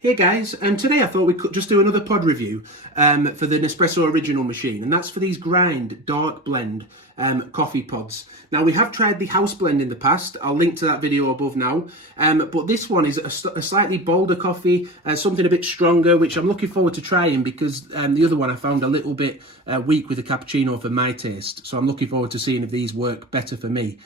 Hey guys, today I thought we could just do another pod review for the Nespresso original machine, and that's for these Grind Dark Blend coffee pods. Now we have tried the house blend in the past, I'll link to that video above now, but this one is a slightly bolder coffee, something a bit stronger, which I'm looking forward to trying because the other one I found a little bit weak with the cappuccino for my taste, so I'm looking forward to seeing if these work better for me.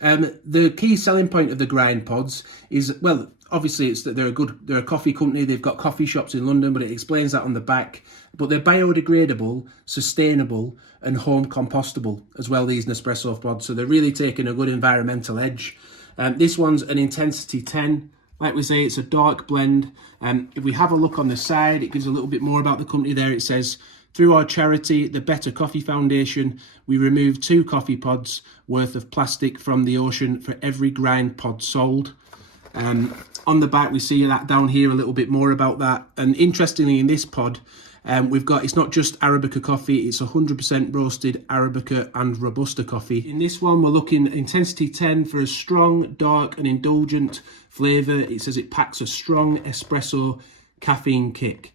The key selling point of the Grind pods is, well, obviously it's that they're a coffee company, they've got coffee shops in London, but it explains that on the back. But they're biodegradable, sustainable and home compostable as well, these Nespresso pods. So they're really taking a good environmental edge. This one's an intensity 10. Like we say, it's a dark blend. If we have a look on the side, it gives a little bit more about the company there. It says, through our charity, the Better Coffee Foundation, we remove 2 coffee pods worth of plastic from the ocean for every grind pod sold. On the back, we see that down here a little bit more about that. And interestingly, in this pod, it's not just Arabica coffee, it's 100% roasted Arabica and Robusta coffee. In this one, we're looking intensity 10 for a strong, dark and indulgent flavour. It says it packs a strong espresso caffeine kick.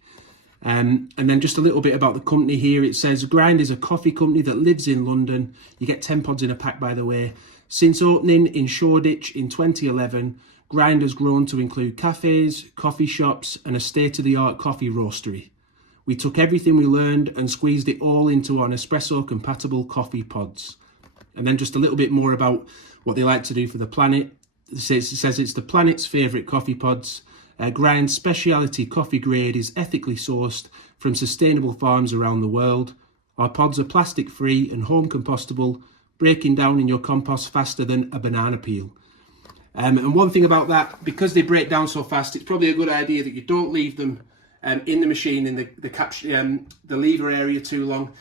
And then just a little bit about the company here. It says Grind is a coffee company that lives in London. You get 10 pods in a pack, by the way. Since opening in Shoreditch in 2011, Grind has grown to include cafes, coffee shops and a state-of-the-art coffee roastery. We took everything we learned and squeezed it all into our Nespresso compatible coffee pods. And then just a little bit more about what they like to do for the planet. It says it's the planet's favourite coffee pods. Grind's specialty coffee grade is ethically sourced from sustainable farms around the world. Our pods are plastic free and home compostable, breaking down in your compost faster than a banana peel. And one thing about that, because they break down so fast, it's probably a good idea that you don't leave them in the machine in the lever area too long.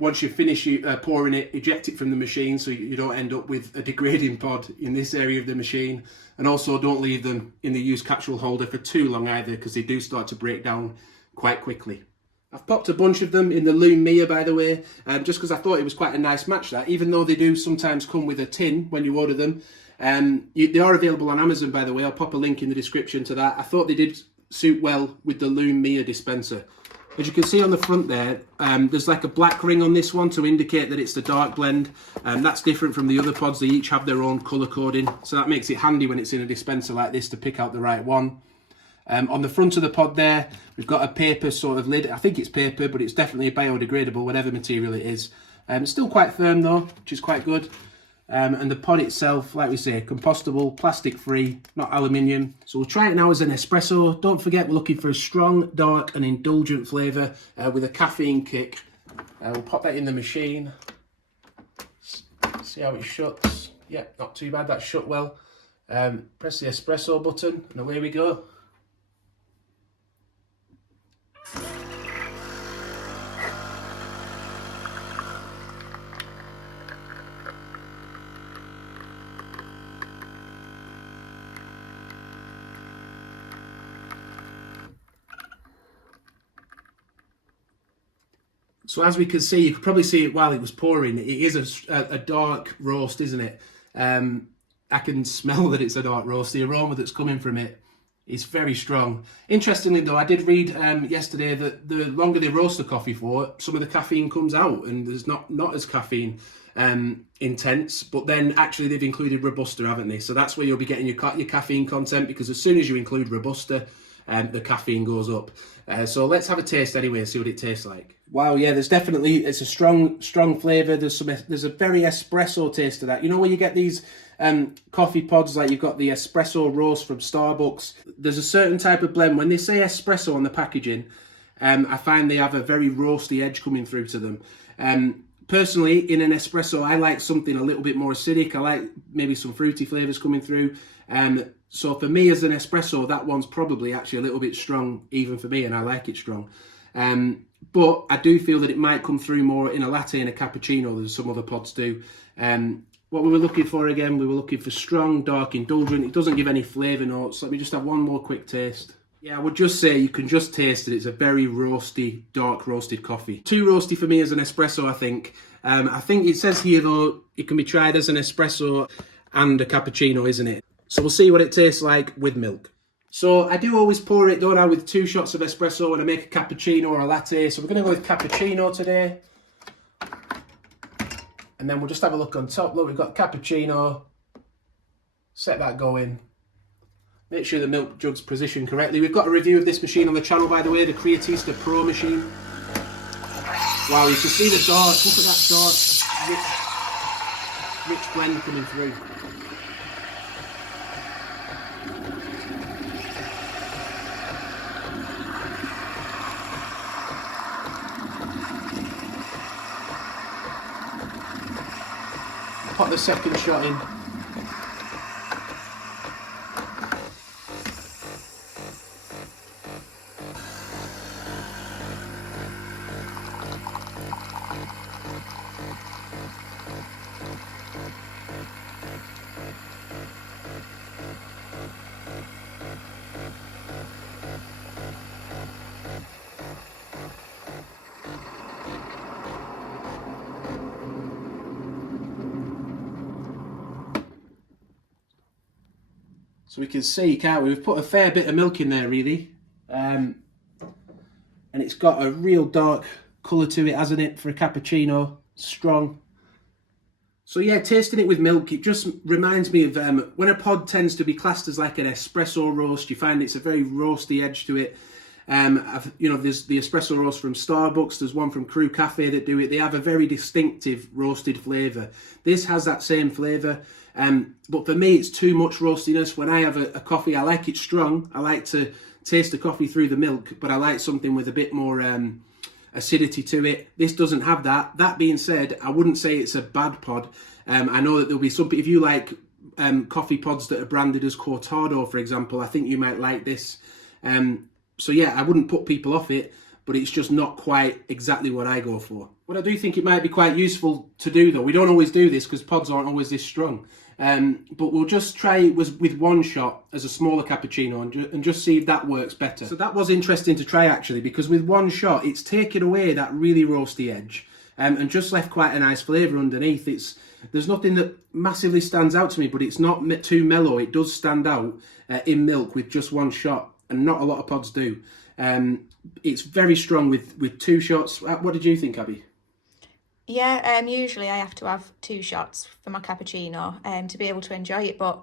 Once you finish pouring it, eject it from the machine so you don't end up with a degrading pod in this area of the machine. And also don't leave them in the used capsule holder for too long either, because they do start to break down quite quickly. I've popped a bunch of them in the Loom Mia, by the way, just because I thought it was quite a nice match, that, even though they do sometimes come with a tin when you order them. They are available on Amazon, by the way. I'll pop a link in the description to that. I thought they did suit well with the Loom Mia dispenser. As you can see on the front there, there's like a black ring on this one to indicate that it's the dark blend. That's different from the other pods. They each have their own colour coding, so that makes it handy when it's in a dispenser like this to pick out the right one. On the front of the pod there, we've got a paper sort of lid. I think it's paper, but it's definitely biodegradable, whatever material it is. It's still quite firm though, which is quite good. And the pod itself, like we say, compostable, plastic free, not aluminium. So we'll try it now as an espresso. Don't forget, we're looking for a strong, dark and indulgent flavour with a caffeine kick. We'll pop that in the machine. See how it shuts. Yeah, not too bad, that shut well. Press the espresso button and away we go. So as we can see, you could probably see it while it was pouring, it is a dark roast, isn't it? I can smell that it's a dark roast. The aroma that's coming from it is very strong. Interestingly though, I did read yesterday that the longer they roast the coffee for, some of the caffeine comes out and there's not as caffeine intense, but then actually they've included Robusta, haven't they? So that's where you'll be getting your caffeine content, because as soon as you include Robusta, the caffeine goes up. So let's have a taste anyway, see what it tastes like. Wow, yeah, it's a strong flavour. There's a very espresso taste to that. You know when you get these coffee pods, like you've got the espresso roast from Starbucks, there's a certain type of blend. When they say espresso on the packaging, I find they have a very roasty edge coming through to them. Personally, in an espresso, I like something a little bit more acidic. I like maybe some fruity flavours coming through. So for me as an espresso, that one's probably actually a little bit strong, even for me, and I like it strong. But I do feel that it might come through more in a latte and a cappuccino than some other pods do. What we were looking for again, we were looking for strong, dark, indulgent. It doesn't give any flavour notes. Let me just have one more quick taste. Yeah, I would just say you can just taste it. It's a very roasty, dark roasted coffee. Too roasty for me as an espresso, I think. I think it says here though, it can be tried as an espresso and a cappuccino, isn't it? So we'll see what it tastes like with milk. So I do always pour it, don't I, with 2 shots of espresso when I make a cappuccino or a latte. So we're going to go with cappuccino today. And then we'll just have a look on top. Look, we've got cappuccino. Set that going. Make sure the milk jug's positioned correctly. We've got a review of this machine on the channel, by the way, the Creatista Pro machine. Wow, you can see the dark. Look at that dark, rich blend coming through. Pop the second shot in. So we can see, can't we? We've put a fair bit of milk in there, really. And it's got a real dark colour to it, hasn't it, for a cappuccino? Strong. So yeah, tasting it with milk, it just reminds me of when a pod tends to be classed as like an espresso roast, you find it's a very roasty edge to it. You know, there's the espresso roast from Starbucks, there's one from Crew Cafe that do it. They have a very distinctive roasted flavour. This has that same flavour, but for me it's too much roastiness. When I have a coffee, I like it strong. I like to taste the coffee through the milk, but I like something with a bit more acidity to it. This doesn't have that. That being said, I wouldn't say it's a bad pod. I know that there'll be some, if you like coffee pods that are branded as Cortado, for example, I think you might like this. So yeah, I wouldn't put people off it, but it's just not quite exactly what I go for. What I do think it might be quite useful to do though, we don't always do this because pods aren't always this strong, but we'll just try it with 1 shot as a smaller cappuccino and just see if that works better. So that was interesting to try actually, because with 1 shot, it's taken away that really roasty edge and just left quite a nice flavour underneath. There's nothing that massively stands out to me, but it's not too mellow. It does stand out in milk with just 1 shot. And not a lot of pods do. It's very strong with 2 shots. What did you think, Abby? Yeah, usually I have to have 2 shots for my cappuccino to be able to enjoy it. But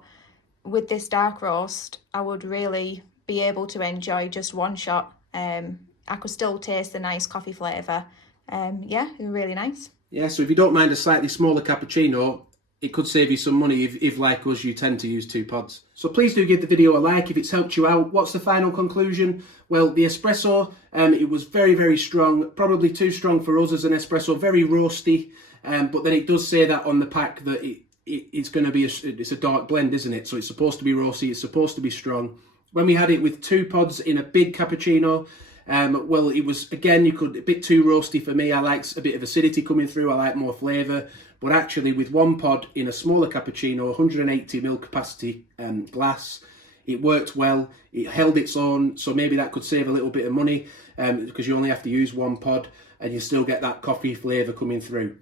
with this dark roast, I would really be able to enjoy just 1 shot. I could still taste the nice coffee flavour. Yeah, really nice. Yeah, so if you don't mind a slightly smaller cappuccino, it could save you some money if like us, you tend to use 2 pods. So please do give the video a like if it's helped you out. What's the final conclusion? Well, the espresso, it was very, very strong. Probably too strong for us as an espresso, very roasty. But then it does say that on the pack that it's going to be, it's a dark blend, isn't it? So it's supposed to be roasty, it's supposed to be strong. When we had it with 2 pods in a big cappuccino, well, it was, again, a bit too roasty for me. I like a bit of acidity coming through, I like more flavour. But actually with 1 pod in a smaller cappuccino, 180ml capacity glass, it worked well, it held its own, so maybe that could save a little bit of money because you only have to use 1 pod and you still get that coffee flavour coming through.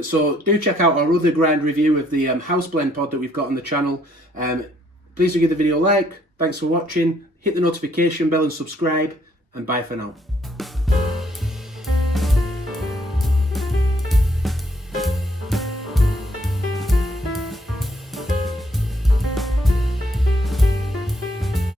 So do check out our other grind review of the house blend pod that we've got on the channel. Please do give the video a like, thanks for watching, hit the notification bell and subscribe, and bye for now.